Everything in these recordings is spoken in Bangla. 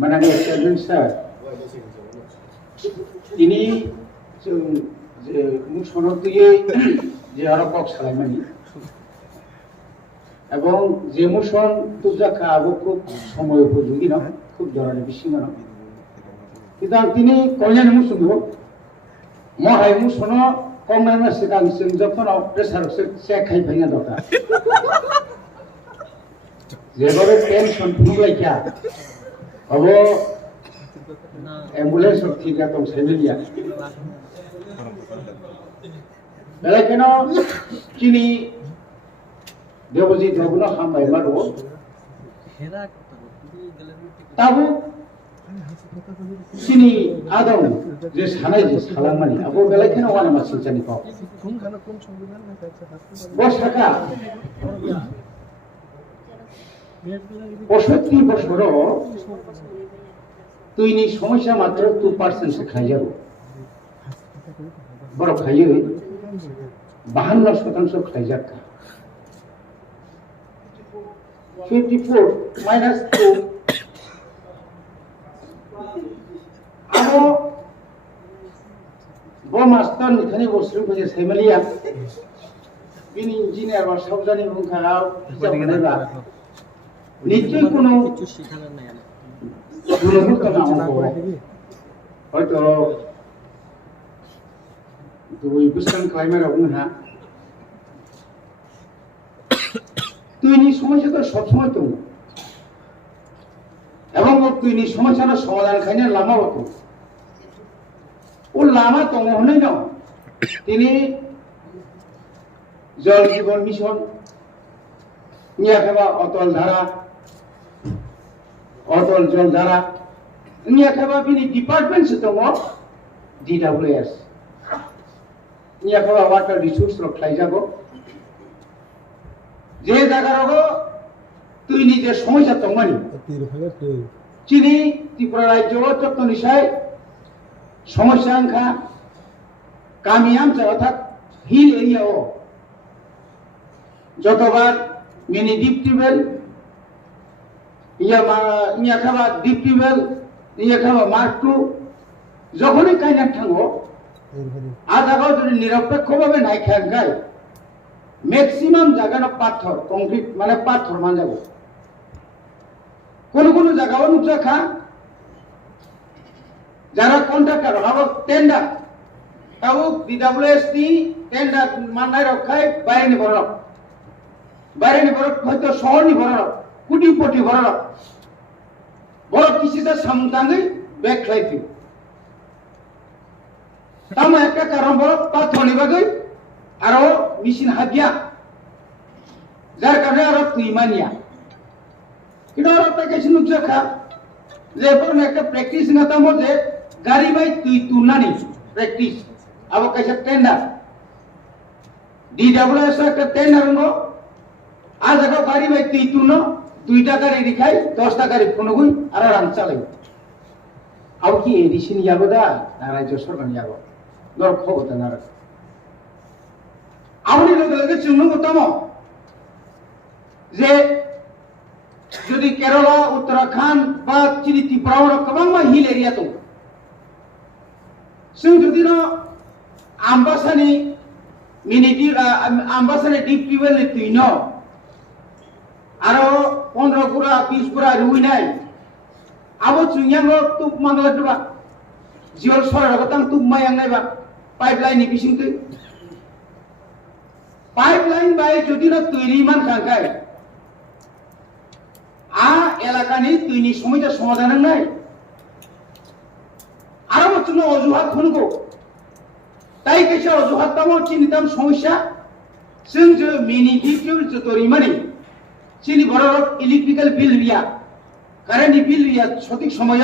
माननीय चेयरमैन सर ini মুসনদ দিয়ে যে আরোপক সালাইমানি এবং যে মুসন তুজাকা আবো খুব সময় উপযোগী না খুব ধরনের বিশৃঙ্গ না কিন্তু তিনি কল্যাণ মুসন মহাই মুসন কংগ্রেস সিগাং সিং যখন প্রেসার চেক খাই ভাইনা দরকার যেভাবে পেনশন ফুলাইকা अब एम्बुलेंस ठीक है तो सेविलिया लेकिन किनी देवजी देवना हम भाई मारो ताबु किनी आदम जे सानाय जे सालांमानि अब लेकिन वाना मासिन जानि पाव बसका 65 বছর তুইনি সমস্যা মাত্র 2% খাই যাব বড় খাইয়ে 52% খাই যাক 54 minus 2 আবো বো মাস্টার নিখানি বসরু কইছে সেমালিয়া বিনি ইঞ্জিনিয়ার বা সব জানি মুখাও জানাইবা নিশ্চয় কোনো কিছু শিখালেন না গুণগত না হয়তো দুই বুঝতাম ক্লাইমেট না তুই নি সমস্যা তো সবসময় তো এবং তুই নি সমস্যার সমাধান খাইনে লামা হতো ও লামা তো মনে না তিনি জল জীবন মিশন নিয়ে খেবা অতল ধারা অতল জল ধারা নিয়ে খেবা বিনি ডিপার্টমেন্ট সে তো DWS নিয়ে খেবা ওয়াটার রিসোর্স রক্ষাই যাব যে জায়গার তুই নিজের সমস্যা তো মানি চিনি ত্রিপুরা রাজ্য যত নিশায় সমস্যা আংখা কামিয়ামচা অর্থাৎ হিল এরিয়াও যতবার মিনি ডিপ টিউবওয়েল ইয়া খাবা ডিপ টিউবওয়েল ইয়া খাবা মার্ক 2 যখনই কাইনা থাঙ্গো আর জায়গাও যদি নিরপেক্ষভাবে নাই খায় ম্যাক্সিমাম জায়গাটা পাথর কংক্রিট মানে পাথর মান যাব কোন কোন জায়গাও নুকসা খা যারা কন্ট্রাক্টর হাবো টেন্ডার তাও DWS নি টেন্ডার মানায় রক্ষায় বাইরে নি বড় বাইরে নি বড় হয়তো শহর নি বড় কোটিপতি বড় বড় কৃষিতে সামতাঙ্গই ব্যাক খাইতি তাম একটা কারণ বড় পাথর নিবাগই আরো মেশিন হাতিয়া যার কারণে আরো তুই মানিয়া কিন্তু আর একটা কিছু নুকসা খা যে পরে একটা প্র্যাকটিস না তাম যে গাড়ি বাই তুই তুলনানি প্র্যাকটিস আবো কাছে টেন্ডার DWS একটা টেন্ডার হলো আজ একটা গাড়ি বাই তুই তুলনো 2 টাকা রেডি খাই 10 টাকা রে ফোন গুই আর আরাম চালাই আও কি এডিশন ইয়াগোদা না রাজ্য সরকার ইয়াগো দর খবতা না আমনি লোকে চিহ্ন মতাম যে যদি কেরালা উত্তরাখণ্ড বা চিনি ত্রিপুরা কবাংমা হিল এরিয়া তো जों যদি না আম্বাসানি মিনিটি আম্বাসানি ডিপ টিউবওয়েল তুই ন আরো 15 পুরা 20 পুরা রুই নাই আবো চুইয়াঙ্গ তুপ মাংলা দুবা জিওল সরার গতাং তুপ মায়াং নাইবা পাইপলাইন নি বিসিং তুই পাইপলাইন বাই যদি না তৈরি মান খাঙ্কাই আ এলাকানি তুইনি সময়টা সমাধান নাই আরো বছর অজুহাত খুনগো তাই কেসে অজুহাত তাম চিনিতাম সমস্যা जों जो मिनि डिपिउल जतरी माने চিনি বড় ইলেকট্রিক্যাল বিল রিয়া কারেন্ট বিল রিয়া সঠিক সময়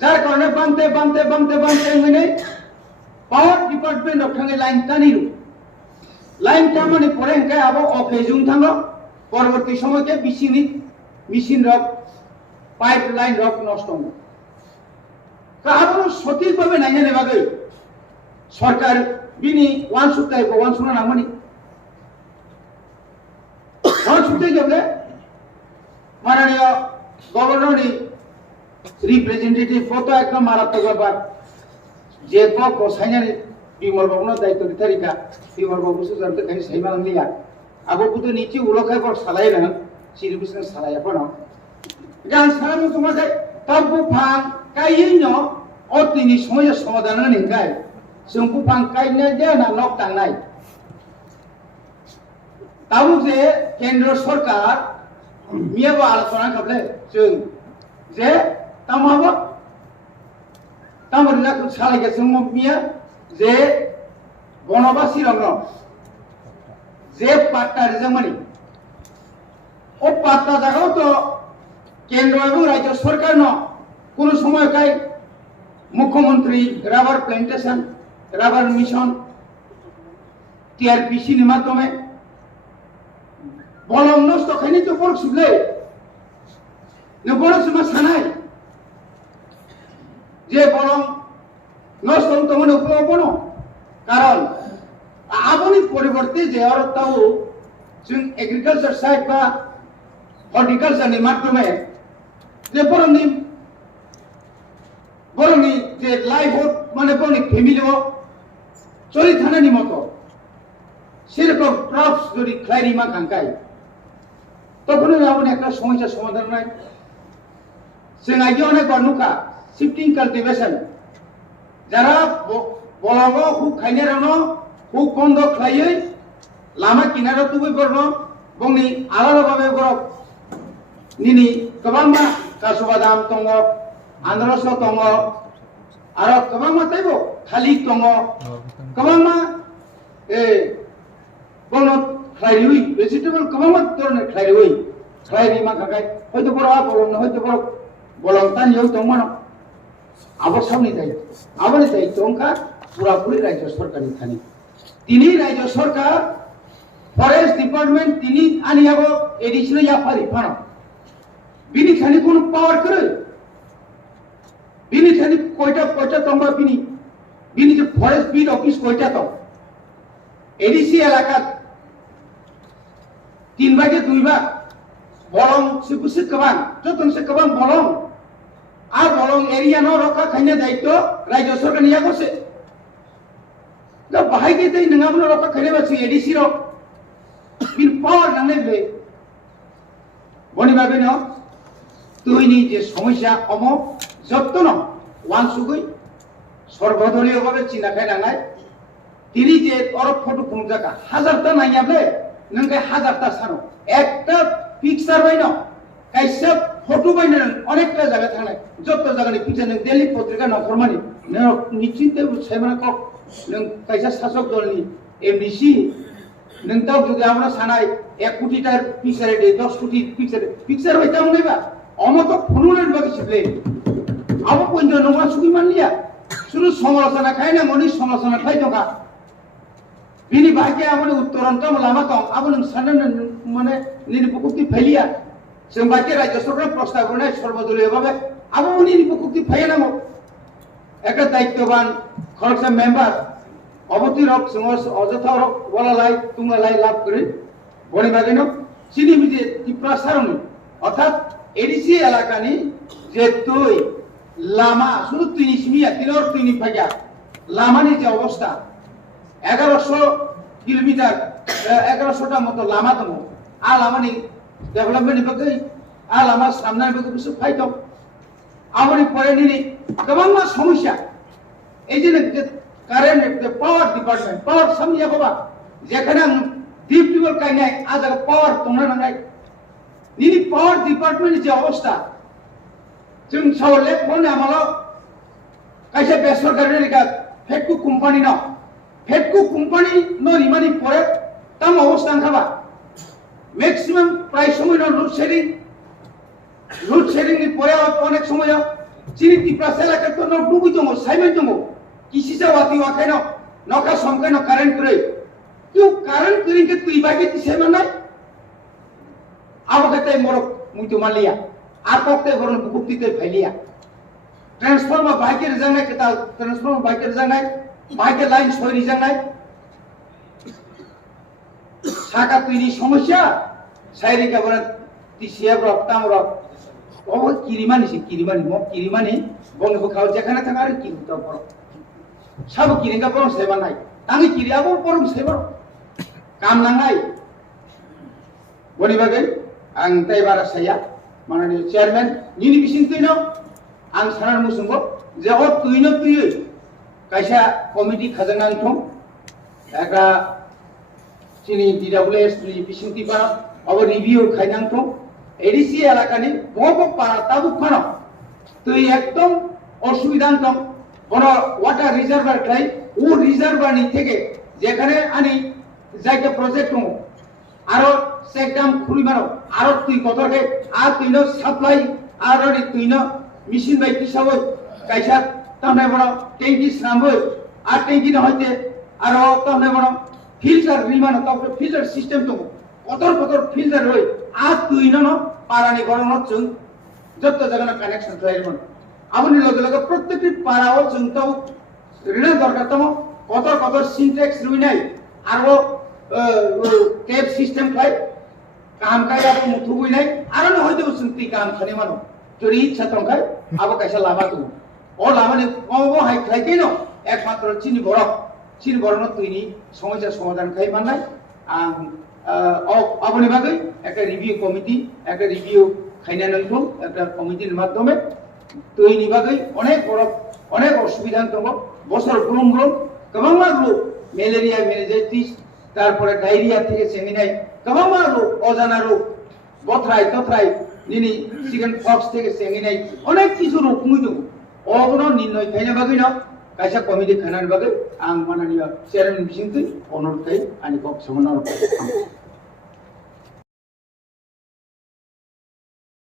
যার কারণে বানতে বানতে বানতে বানতে মানে পাওয়ার ডিপার্টমেন্ট অখাঙ্গে লাইন টানিরু লাইন টামানি পরে এনকে আবো অফেজুং থাঙ্গো পরবর্তী সময়কে machine rock pipe line rock নষ্ট হলো কাহাবো সঠিকভাবে নাই জানে বাগে সরকার বিনি ওয়ান সুতাই ওয়ান সুনা নামনি ওয়ান সুতাই গেলে মাননীয় গভর্নর রিপ্রেজেন্টেটিভ কত একটা মারাত্মক ব্যাপার যে গসাইনানি বিমল বাবুর দায়িত্ব তারিখা বিমল বাবু সুজানতে খাই সাইমান লিয়া আবো কুতো নিচে উলখাই পর সালাই না সিরি বিসনে সালাই আপন গান সারানো তোমাদের তার বুফাং কাইন অতিনি সময় সমাধান নিংকাই जों बुफां गायनाय जाना नक दांनाय ताऊ जे केंद्र सरकार मियाबो आलोचना खाबले जों जे तामाबो तामरिना सालायगे जों मिया जे बनबासि रंग जे पाट्टा रिजों मानि ओ पाट्टा जागाव तो केंद्र एवं राज्य सरकार न कोनो समय काय मुख्यमंत्री rubber plantation rubber mission TRPC এর মাধ্যমে বলম নষ্ট খাইনি তো বল সুলে নে বড় সময় সানাই যে বলম নষ্ট তো মনে উপলব্ধ কারণ আধুনিক পরিবর্তে যে অরতাও जों এগ্রিকালচার সাইড বা হর্টিকালচারनि মাধ্যমে যে বরনি যে লাইভহুড মানে বরনি ফ্যামিলিও চলি থানানি মতো সেরকম ক্রপস যদি ক্লাইরিমা কাঙ্কাই তখন এমন একটা সমস্যার সমাধান নাই जों আগে অনেক অনুকা শিফটিং কাল্টিভেশন যারা বলগ হুক খাইনে রানো হুক বন্ধ খাইয়ে লামা কিনারে তুবই বর্ণ বংনি আলাদাভাবে বরফ নিনি গোबां কাসুবাদাম দङ आनारस दङ आरो गोबां ताइबो थालिर दङ गोबां बनो खाइरुइ भेजिटेबल गोबां धरনের खाइरुइ खाइरि माखाय হয়তো বড় বলন হয়তো বড় বলন তানিও দংমন আবার সামনে যাই আবার যাই দংকা পুরাপুরি রাজ্য সরকারি থানি তিনি রাজ্য সরকার ফরেস্ট ডিপার্টমেন্ট তিনি আনিয়াবো এডিশনাল ইয়াফারি ফানো বিনি খানি কোন পাওয়ার করে বিনি খানি কয়টা তংবা বিনি যে ফরেস্ট বিট অফিস কয়টা তো এডিসি এলাকা 3 ভাগে 2 ভাগ বলং সিপুসি কবাং যতনসে কবাং বলং আর বলং এরিয়া ন রক্ষা খাইনা দায়িত্ব রাজ্য সরকার নিয়া গছে दा बाहाय के तै नङाबो रखा खाइना बासि एडिसि रो बिन पावर नांनायले बनि बाबे न তুইনি যে সমস্যা অম যত্ন ওয়ান সুগই সর্বদলীয় ভাবে চিনাখাই নাঙাই তিনি যে অরব ফটো কোন জায়গা হাজারটা নাইয়াবলে নঙ্গাই হাজারটা সানো একটা পিকচার বাইন কাইসা ফটো বাইন অনেকটা জায়গা থাকলে যত জায়গানি পিকচার নং দিল্লি পত্রিকা নফরমানি নিশ্চিন্তে সাইমানা কক নং কাইসা শাসক দলনি এমডিসি নংতাও যদি আমরা সানাই 1 কোটিটার পিকচারে 10 কোটি পিকচার হইতাম নাইবা অমত ফনুনের বাকি ছিলে আবো পঞ্জ নমা সুবি মানলিয়া শুধু সমালোচনা খাই না মনি সমালোচনা খাই দকা বিনি বাকি আমাদের উত্তরন্ত লামা কম আবো নং সানন মানে নিরপেক্ষতি ফেলিয়া जों বাকি রাজ্য সরকার প্রস্তাব করে সর্বদলীয় ভাবে আবো নিরপেক্ষতি ফাইয়া নামো একটা দায়িত্ববান খরচা মেম্বার অবতি রক অযথা রক বলা লাই তোমরা লাই লাভ করে বড়ি বাগেন চিনি বিজে ত্রিপুরা সারণী অর্থাৎ এডিসি এলাকানি যে তুই লামা শুধু তিনি সিমিয়া তিনর তিনি ফাইয়া লামানি যে অবস্থা 1100 কিলোমিটার 1100টা মতো লামা দङ আ লামানি ডেভেলপমেন্ট বাকি আ লামা সামনে বাকি কিছু ফাইতো আমরি পরে নিনি গোबां সমস্যা এই যে কারেন্ট পাওয়ার ডিপার্টমেন্ট পাওয়ার সামনে বাবা যেখানে ডিপ টিউবল কাইনাই আজার পাওয়ার তোমরা নাঙ্গাই নিনি পাওয়ার ডিপার্টমেন্ট যে অবস্থা जों सावले फन आमालो कायसे बेसरकारि रेगा फेटकु कोम्पानी न निमानि परे ताम अवस्था अंखाबा मैक्सिमाम प्राय समय न लोड शेडिंग नि परे अनेक समय चिनि टिप्रा सेलाका तो न डुबि दङ साइमेन दङ किसि जावाति वाखाय न नका संखाय न कारेन्ट करे किउ कारेन्ट करिन के तुइबागे तिसेमान नाय आबोगते मरक मुइतो मालिया আর কক্তে বরণ বুক্তিতে ফেলিয়া ট্রান্সফর্মার বাইকের জায়গায় কেতা ট্রান্সফর্মার বাইকের জায়গায় বাইকের লাইন সরি জায়গায় সাকা তৈরি সমস্যা সাইরিকা বরণ তিসিয়া রক তাম rock kirimani mo kirimani bong bukau jekhane thang ar kiri to boro sabo kiringa boro seba nai tangi kiri abo boro seba kam nangai boni bagai ang tai bara saya manani chairman nini bising tuino ang sanar musungo je o tuino tuyo kaisa committee khajangan thong ekta chini DWS ni bising ti bara abo review khainang thong ADC এলাকানি বব পারা তাবু খানো তুই একদম অসুবিধান তম বড় ওয়াটার রিজার্ভার খাই ও রিজার্ভার নি থেকে যেখানে আনি যাইতে প্রজেক্ট হো আরো সেকদাম খুলি মারো আরো তুই কতকে আর তুই ন সাপ্লাই আর তুই ন মেশিন বাই কিসাব কাইসা তামনে বড় ট্যাঙ্কি সামব আর ট্যাঙ্কি না হইতে আর তামনে বড় ফিল্টার রিমানো তারপর ফিল্টার সিস্টেম তো কতর ফিল্টার হই আর তুই ন পারানি গরম চুন যত জায়গা কানেকশন থাইরমন আপনি লগে প্রত্যেকটি পারাও চুনতাও ঋণ দরকার তম কত সিনটেক্স রুই নাই আর টেপ সিস্টেম খাই কাম কাই আবো মুথুবুই নাই আর না হইতে বসুনতি কাম খানি মানো যদি ইচ্ছা তং খাই আবো কাইসা লাভা তো ও লাভানি কমবো হাই খাইতে ন একমাত্র চিনি বড় তুইনি সমস্যা সমাধান খাই মাননাই আং আপনি বাকি একটা রিভিউ কমিটি একটা রিভিউ খাইনা নইতো একটা কমিটির মাধ্যমে তৈরি বাকি অনেক অসুবিধা দङ বছর গ্রম গোबां রোগ ম্যালেরিয়া মেনিনজাইটিস তারপরে ডায়রিয়া থেকে সেমিনাই গোबां রোগ অজানা রোগ বথরাই তথরাই নিনি চিকেন পক্স থেকে সেমিনাই অনেক কিছু রোগ মুই দङ অবনো নির্ণয় খাইনা বাকি ন কাইসা কমিটি খানার বাকি আং মাননীয় চেয়ারম্যান বিসিংতি অনুরোধ খাই আনি কক সমন্বয়